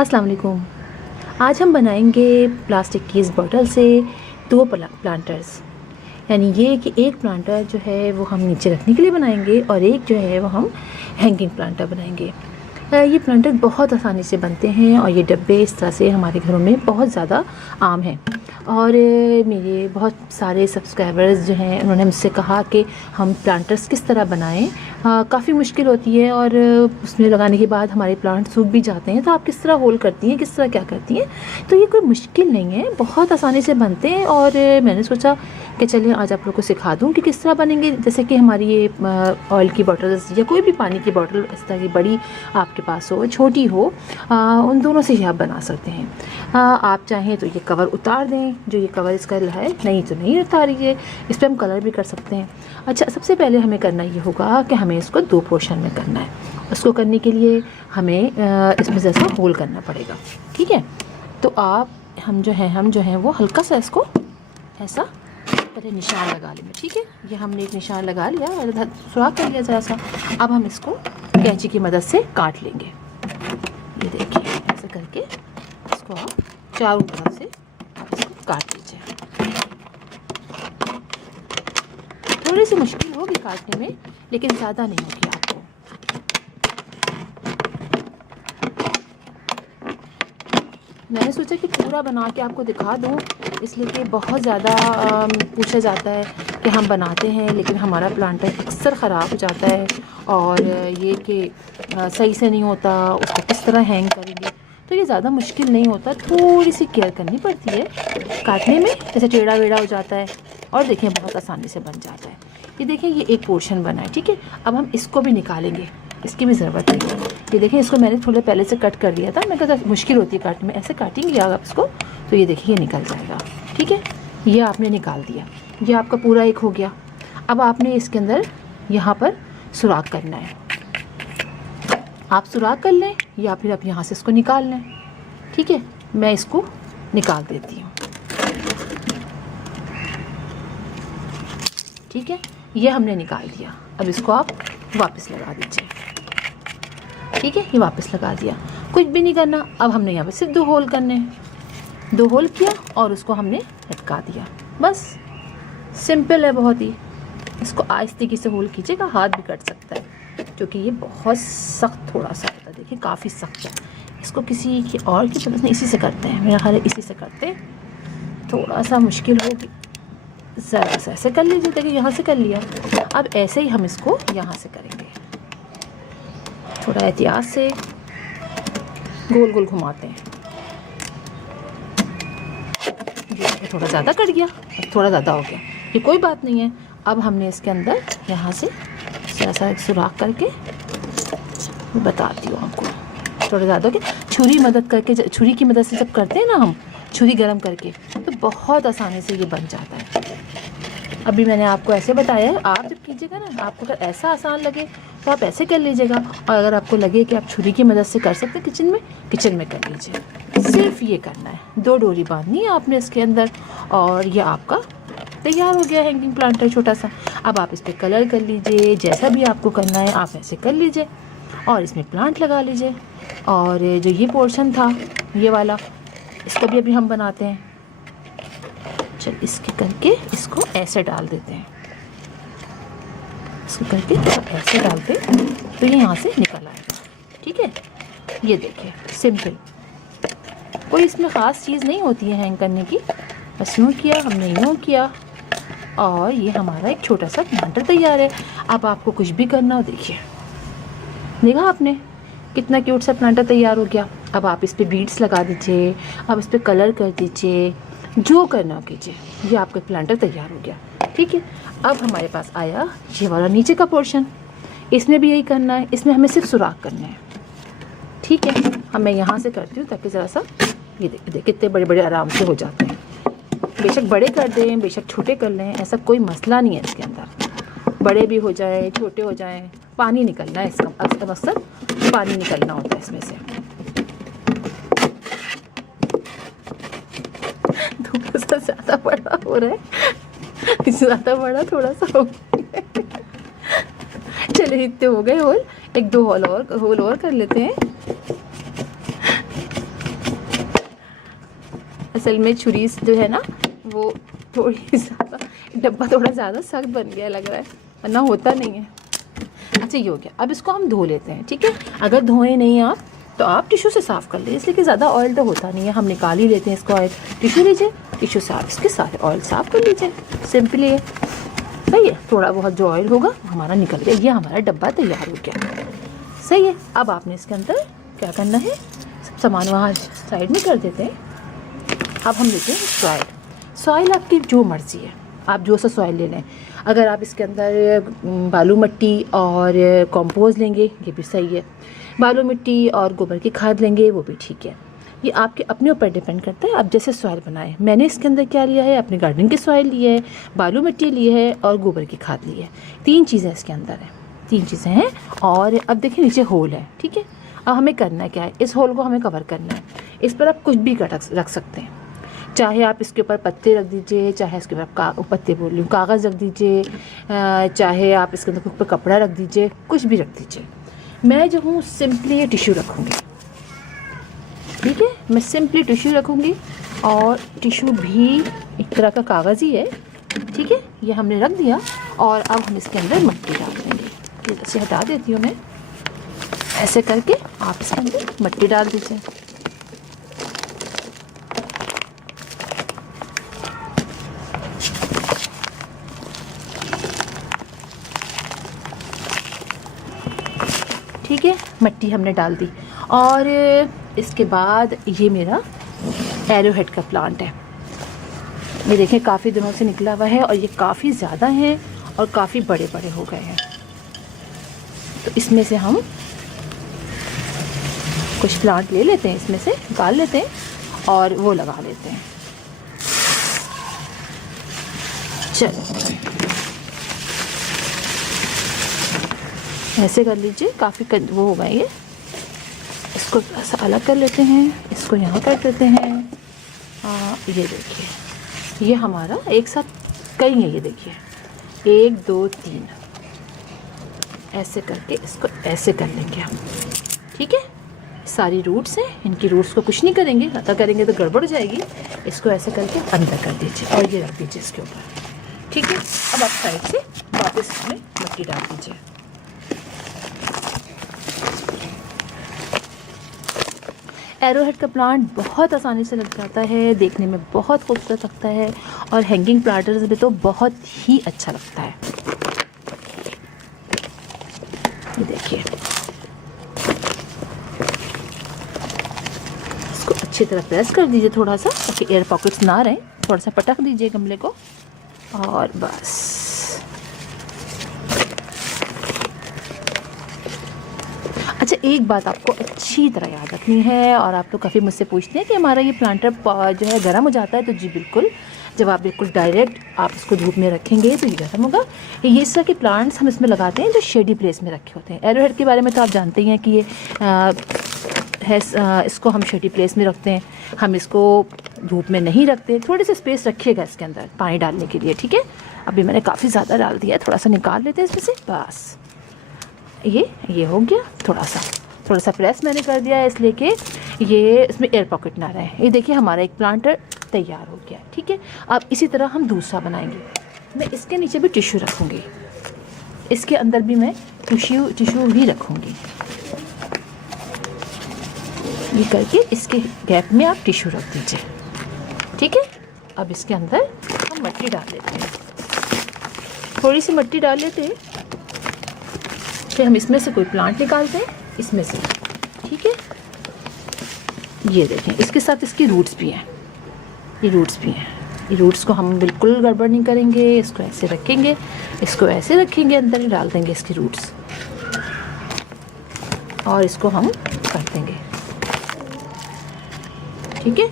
अस्सलाम वालेकुम। आज हम बनाएंगे प्लास्टिक की इस बॉटल से दो प्लांटर्स। यानी ये कि एक प्लांटर जो है वो हम नीचे रखने के लिए बनाएंगे और एक जो है वो हम हैंगिंग प्लांटर बनाएंगे। ये प्लांटर बहुत आसानी से बनते हैं और ये डब्बे इस तरह से हमारे घरों में बहुत ज़्यादा आम हैं। और मेरे बहुत सारे सब्सक्राइबर्स जो हैं उन्होंने मुझसे कहा कि हम प्लांटर्स किस तरह बनाएं। काफ़ी मुश्किल होती है और उसमें लगाने के बाद हमारे प्लांट सूख भी जाते हैं, तो आप किस तरह होल करती हैं, किस तरह क्या करती हैं। तो ये कोई मुश्किल नहीं है, बहुत आसानी से बनते हैं। और मैंने सोचा कि चलिए आज आप लोग को सिखा दूं कि किस तरह बनेंगे। जैसे कि हमारी ये ऑयल की बॉटल्स या कोई भी पानी की बॉटल इस तरह की बड़ी आपके पास हो, छोटी हो, उन दोनों से ही आप बना सकते हैं। आप चाहें तो ये कवर उतार दें, जो ये कवर इसका है, नहीं तो नहीं उतारिए। इस पर हम कलर भी कर सकते हैं। अच्छा, सबसे पहले हमें करना ये होगा कि हमें इसको दो पोर्शन में करना है। उसको करने के लिए हमें इसमें जैसा होल करना पड़ेगा। ठीक है, तो हम जो हैं वो हल्का सा इसको ऐसा पहले निशान लगा लेंगे। ठीक है, ये हमने एक निशान लगा लिया और सुराख कर लिया ज़रा सा। अब हम इसको कैंची की मदद से काट लेंगे। ये देखिए, ऐसे करके इसको आप चारों तरफ से इसको काट लीजिए। थोड़ी सी मुश्किल होगी काटने में, लेकिन ज़्यादा नहीं होगी आपको। मैंने सोचा कि पूरा बना के आपको दिखा दूँ, इसलिए कि बहुत ज़्यादा पूछा जाता है कि हम बनाते हैं लेकिन हमारा प्लांटर अक्सर ख़राब हो जाता है और ये कि सही से नहीं होता, उसको किस तरह हैंग करेंगे। तो ये ज़्यादा मुश्किल नहीं होता, थोड़ी सी केयर करनी पड़ती है काटने में। जैसे टेढ़ा वेढ़ा हो जाता है और देखिए बहुत आसानी से बन जाता है। ये देखिए, ये एक पोर्शन बना है। ठीक है, अब हम इसको भी निकालेंगे, इसकी भी ज़रूरत नहीं है। ये देखें, इसको मैंने थोड़े पहले से कट कर दिया था। मैं कहता मुश्किल होती है काटने में, ऐसे काटेंगे आप इसको तो ये देखिए ये निकल जाएगा। ठीक है, ये आपने निकाल दिया, ये आपका पूरा एक हो गया। अब आपने इसके अंदर यहाँ पर सुराख करना है। आप सुराख कर लें या फिर आप यहाँ से इसको निकाल लें। ठीक है, मैं इसको निकाल देती हूँ। ठीक है, ये हमने निकाल दिया। अब इसको आप वापस लगा दीजिए। ठीक है, ये वापस लगा दिया, कुछ भी नहीं करना। अब हमने यहाँ पे सिर्फ दो होल करने हैं। दो होल किया और उसको हमने लटका दिया, बस सिंपल है बहुत ही। इसको आहिस्ते से होल कीजिएगा, हाथ भी कट सकता है क्योंकि ये बहुत सख्त थोड़ा सा होता है। देखिए काफ़ी सख्त है। इसको किसी की और की मदद नहीं, इसी से करते हैं, मेरा ख्याल है इसी से करते हैं। थोड़ा सा मुश्किल होगी, ज़रा सा ऐसे कर लीजिए। देखिए यहाँ से कर लिया। अब ऐसे ही हम इसको यहाँ से करेंगे, थोड़ा एहतियात से गोल गोल घुमाते हैं। ये थोड़ा ज़्यादा कट गया, थोड़ा ज़्यादा हो गया, ये कोई बात नहीं है। अब हमने इसके अंदर यहाँ से ऐसा एक सुराख करके, बताती हूँ आपको, थोड़ा ज़्यादा हो गया। छुरी की मदद से जब करते हैं ना हम, छुरी गरम करके, तो बहुत आसानी से ये बन जाता है। अभी मैंने आपको ऐसे बताया है, आप जब कीजिएगा ना, आपको अगर ऐसा आसान लगे तो आप ऐसे कर लीजिएगा, और अगर आपको लगे कि आप छुरी की मदद से कर सकते हैं किचन में कर लीजिए। सिर्फ ये करना है, दो डोरी बांधनी है आपने इसके अंदर और ये आपका तैयार हो गया हैंगिंग प्लांटर छोटा सा। अब आप इस पर कलर कर लीजिए, जैसा भी आपको करना है आप ऐसे कर लीजिए और इसमें प्लांट लगा लीजिए। और जो ये पोर्शन था ये वाला, इसको भी अभी हम बनाते हैं। चल इसके करके इसको ऐसे डाल देते हैं, इसको करके ऐसे डालते तो ये यहाँ से निकल आएगा। ठीक है, ये देखिए सिंपल, कोई इसमें ख़ास चीज़ नहीं होती है हैंग करने की। बस यूँ किया हमने, यूँ किया और ये हमारा एक छोटा सा प्लांटर तैयार है। अब आपको कुछ भी करना हो, देखिए देखा आपने कितना क्यूट सा प्लांटर तैयार हो गया। अब आप इस पर बीड्स लगा दीजिए, अब इस पर कलर कर दीजिए, जो करना कीजिए, ये आपका प्लांटर तैयार हो गया। ठीक है, अब हमारे पास आया ये वाला नीचे का पोर्शन, इसमें भी यही करना है, इसमें हमें सिर्फ सुराख करना है। ठीक है, अब मैं यहाँ से करती हूँ ताकि ज़रा सा ये देखिए कितने बड़े बड़े आराम से हो जाते हैं। बेशक बड़े कर दें, बेशक छोटे कर लें, ऐसा कोई मसला नहीं है इसके अंदर। बड़े भी हो जाए, छोटे हो जाए, पानी निकलना है इसका, अक्सर पानी निकलना होता है इसमें से। थोड़ा सा ज़्यादा बड़ा हो रहा है, ज़्यादा बड़ा थोड़ा सा हो गया। चलिए इतने हो गए होल, एक दो होल और कर लेते हैं। असल में छुरी जो है ना वो थोड़ी ज़्यादा, डब्बा थोड़ा ज़्यादा सख्त बन गया लग रहा है, वरना होता नहीं है। अच्छा ये हो गया। अब इसको हम धो लेते हैं, ठीक है। अगर धोए नहीं आप तो आप टिश्यू से साफ़ कर लीजिए, इसलिए कि ज़्यादा ऑयल तो होता नहीं है, हम निकाल ही लेते हैं इसको ऑयल। टिश्यू लीजिए, टिश्यू से आप इसके सारे ऑयल साफ़ कर लीजिए, सिंपली है। सही है, थोड़ा बहुत जो ऑयल होगा हमारा निकल गया। ये हमारा डब्बा तैयार हो गया, सही है। अब आपने इसके अंदर क्या करना है, सब सामान वहाँ साइड में कर देते हैं। अब हम लेते हैं सॉइल। सॉइल आपकी जो मर्ज़ी है, आप जो सा सॉइल ले लें। अगर आप इसके अंदर बालू मिट्टी और कंपोस्ट लेंगे ये भी सही है, बालू मिट्टी और गोबर की खाद लेंगे वो भी ठीक है। ये आपके अपने ऊपर डिपेंड करता है, आप जैसे सॉइल बनाएं। मैंने इसके अंदर क्या लिया है, अपनी गार्डनिंग की सॉइल ली है, बालू मिट्टी ली है और गोबर की खाद ली है। 3 चीज़ें इसके अंदर हैं, 3 चीज़ें हैं। और अब देखिए नीचे होल है, ठीक है। अब हमें करना क्या है, इस होल को हमें कवर करना है। इस पर आप कुछ भी रख सकते हैं, चाहे आप इसके ऊपर पत्ते रख दीजिए, चाहे इसके ऊपर पत्ते बोल रही हूँ, कागज़ रख दीजिए, चाहे आप इसके अंदर ऊपर कपड़ा रख दीजिए, कुछ भी रख दीजिए। मैं जो हूँ सिंपली ये टिश्यू रखूँगी, ठीक है। मैं सिंपली टिश्यू रखूँगी और टिश्यू भी एक तरह का कागज़ ही है, ठीक है। ये हमने रख दिया और अब हम इसके अंदर मिट्टी डाल देंगे। इसे हटा देती हूँ मैं, ऐसे करके आप इसके अंदर मिट्टी डाल दीजिए। ठीक है, मिट्टी हमने डाल दी। और इसके बाद ये मेरा एरोहेड का प्लांट है, ये देखें काफ़ी दिनों से निकला हुआ है और ये काफ़ी ज़्यादा है और काफ़ी बड़े बड़े हो गए हैं। तो इसमें से हम कुछ प्लांट ले लेते हैं, इसमें से निकाल लेते हैं और वो लगा लेते हैं। चलो ऐसे कर लीजिए, काफ़ी वो हो गए ये। इसको ऐसा अलग कर लेते हैं, इसको यहाँ कर देते हैं। ये देखिए, ये हमारा एक साथ कई है, ये देखिए 1 2 3 ऐसे करके इसको ऐसे कर लेंगे हम, ठीक है। सारी रूट्स हैं, इनकी रूट्स को कुछ नहीं करेंगे, ज़्यादा करेंगे तो गड़बड़ हो जाएगी। इसको ऐसे करके अंदर कर दीजिए और ये रख दीजिए इसके ऊपर, ठीक है। अब आप साइड से वापस इसमें मिट्टी डाल दीजिए। एरोहेड का प्लांट बहुत आसानी से लग जाता है, देखने में बहुत खूबसूरत लगता है और हैंगिंग प्लांटर्स में तो बहुत ही अच्छा लगता है। ये देखिए, इसको अच्छी तरह प्रेस कर दीजिए थोड़ा सा, ताकि एयर पॉकेट्स ना रहें। थोड़ा सा पटक दीजिए गमले को और बस। अच्छा, एक बात आपको अच्छी तरह याद रखनी है, और आप तो काफ़ी मुझसे पूछते हैं कि हमारा ये प्लांटर जो है गर्म हो जाता है, तो जी बिल्कुल। जब आप बिल्कुल डायरेक्ट आप इसको धूप में रखेंगे तो ये गर्म होगा। ये इस तरह के प्लांट्स हम इसमें लगाते हैं जो शेडी प्लेस में रखे होते हैं। एरोहेड के बारे में तो आप जानते ही हैं कि ये इसको हम शेडी प्लेस में रखते हैं, हम इसको धूप में नहीं रखते। थोड़ी सी स्पेस रखिएगा इसके अंदर पानी डालने के लिए, ठीक है। अभी मैंने काफ़ी ज़्यादा डाल दिया है, थोड़ा सा निकाल लेते हैं इसमें से, बस। ये हो गया। थोड़ा सा प्रेस मैंने कर दिया है इसलिए कि ये इसमें एयर पॉकेट ना रहे। ये देखिए हमारा एक प्लांटर तैयार हो गया, ठीक है। अब इसी तरह हम दूसरा बनाएंगे। मैं इसके नीचे भी टिश्यू रखूँगी, इसके अंदर भी मैं टिश्यू भी रखूँगी। ये करके इसके गैप में आप टिश्यू रख दीजिए, ठीक है। अब इसके अंदर हम मिट्टी डाल लेते हैं, थोड़ी सी मिट्टी डाल लेते हैं। फिर हम इसमें से कोई प्लांट निकालते हैं, इसमें से, ठीक है। ये देखें, इसके साथ इसकी रूट्स भी हैं, ये रूट्स भी हैं। ये रूट्स को हम बिल्कुल गड़बड़ नहीं करेंगे, इसको ऐसे रखेंगे, इसको ऐसे रखेंगे, अंदर ही डाल देंगे इसकी रूट्स और इसको हम कर देंगे, ठीक है।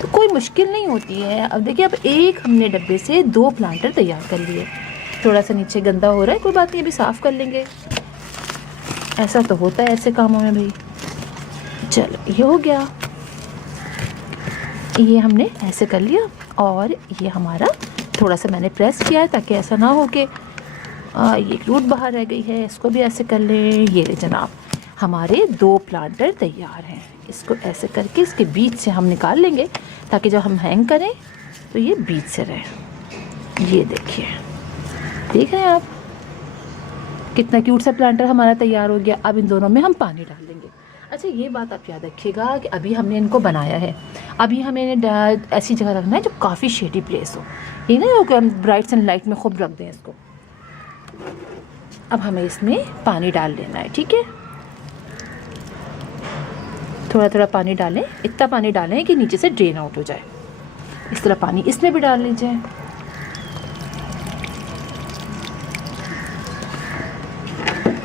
तो कोई मुश्किल नहीं होती है। अब देखिए, अब एक हमने डब्बे से 2 प्लांटर तैयार कर लिए। थोड़ा सा नीचे गंदा हो रहा है, कोई बात नहीं, अभी साफ़ कर लेंगे। ऐसा तो होता है ऐसे कामों में भाई। चलो, ये हो गया, ये हमने ऐसे कर लिया। और ये हमारा थोड़ा सा मैंने प्रेस किया है ताकि ऐसा ना हो कि ये रूट बाहर रह गई है, इसको भी ऐसे कर लें। ये जनाब हमारे 2 प्लांटर तैयार हैं। इसको ऐसे करके इसके बीच से हम निकाल लेंगे ताकि जब हम हैंग करें तो ये बीच से रहे। ये देखिए, देख रहे हैं आप कितना क्यूट सा प्लांटर हमारा तैयार हो गया। अब इन दोनों में हम पानी डाल देंगे। अच्छा, ये बात आप याद रखिएगा कि अभी हमने इनको बनाया है, अभी हमें ऐसी जगह रखना है जो काफ़ी शेडी प्लेस हो, ये ना हो कि हम ब्राइट सनलाइट में खूब रख दें इसको। अब हमें इसमें पानी डाल लेना है, ठीक है। थोड़ा थोड़ा पानी डालें, इतना पानी डालें कि नीचे से ड्रेन आउट हो जाए। इस तरह पानी इसमें भी डाल लीजिए।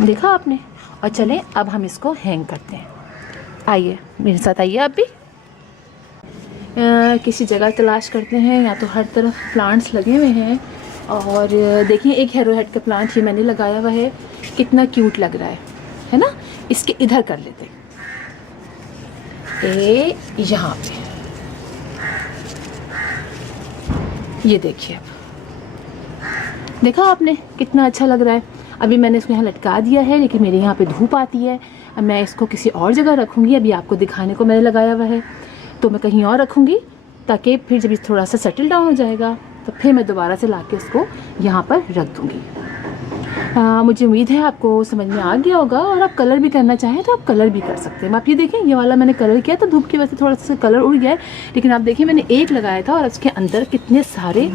देखा आपने। और चलें अब हम इसको हैंग करते हैं। आइए मेरे साथ, आइए आप भी। किसी जगह तलाश करते हैं, या तो हर तरफ प्लांट्स लगे हुए हैं। और देखिए एक हेरोहेड का प्लांट ही मैंने लगाया हुआ है, कितना क्यूट लग रहा है ना। इसके इधर कर लेते हैं, यहाँ पे ये देखिए। अब देखा आपने कितना अच्छा लग रहा है। अभी मैंने इसको यहाँ लटका दिया है, लेकिन मेरे यहाँ पे धूप आती है। अब मैं इसको किसी और जगह रखूँगी। अभी आपको दिखाने को मैंने लगाया हुआ है, तो मैं कहीं और रखूँगी ताकि फिर जब थोड़ा सा सेटल डाउन हो जाएगा तो फिर मैं दोबारा से लाके इसको यहाँ पर रख दूँगी। मुझे उम्मीद है आपको समझ में आ गया होगा। और आप कलर भी करना चाहें तो आप कलर भी कर सकते हैं। आप ये देखें, ये वाला मैंने कलर किया तो धूप की वजह से थोड़ा सा कलर उड़ गया है, लेकिन आप देखिए मैंने एक लगाया था और उसके अंदर कितने सारे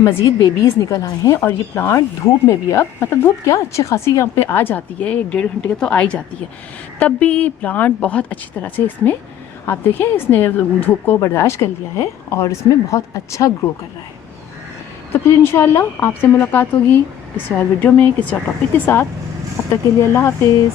मज़ीद बेबीज़ निकल आए हैं। और ये प्लांट धूप में भी, अब मतलब धूप क्या अच्छी खासी यहाँ पे आ जाती है, 1-1.5 घंटे तो आ ही जाती है, तब भी प्लांट बहुत अच्छी तरह से इसमें आप देखें इसने धूप को बर्दाश्त कर लिया है और इसमें बहुत अच्छा ग्रो कर रहा है। तो फिर इंशाल्लाह आपसे मुलाकात होगी किसी और वीडियो में किसी और टॉपिक के साथ। अब तक के लिए अल्लाह हाफिज़।